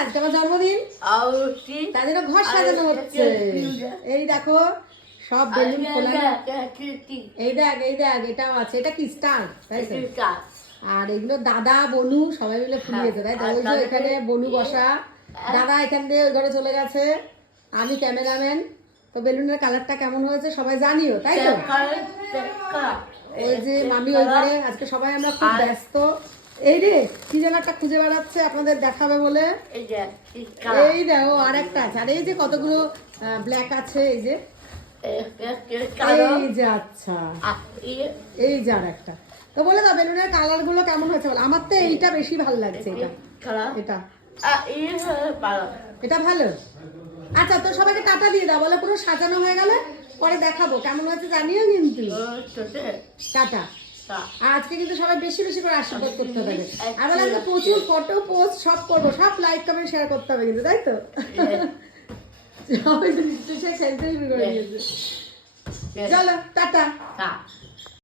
আজকে আমার জন্মদিন, তার জন্য ঘর সাজানো হচ্ছে। এই দেখো সব বেলুন খোলা, এই দেখ এটাও আছে, এটা কি স্টার তাই তো? আর এগুলো দাদা বনু সবাই মিলে ফুলিয়েছে তাই তো? ওই যে এখানে বনু বসা, দাদা এখান দিয়ে ওই ঘরে চলে গেছে, আমি ক্যামেরাম্যান। তো বেলুনের কালারটা কেমন হয়েছে সবাই জানিও তাই তো? ওই যে মামি ওই ঘরে, আজকে সবাই আমরা খুব ব্যস্ত। এই রে কি যেন একটা খুঁজে বেড়াচ্ছে আপনাদের দেখাবে বলে, এই দেখো আর একটা আছে। আর এই যে কতগুলো ব্ল্যাক আছে, এই যে এই যে আচ্ছা এই যে আর একটা। তো বলে দাও বেলুনের কালার গুলো কেমন হয়েছে বলো। আমার তো এইটা বেশি ভালো লাগছে, এটা এটা ভালো। আচ্ছা তো সবাইকে টাটা দিয়ে দাও, বলে পুরো সাজানো হয়ে গেলে পরে দেখাবো কেমন হয়েছে জানিও কিন্তু। টাটা। আজকে কিন্তু সবাই বেশি বেশি করে আশীর্বাদ করতে হবে, আর বলে আমরা প্রচুর ফটো পোস্ট সব করবো, সব লাইক কমেন্ট শেয়ার করতে হবে কিন্তু তাই তো? সবাই খেলতে শুরু করে দিয়েছে। চলো টাটা।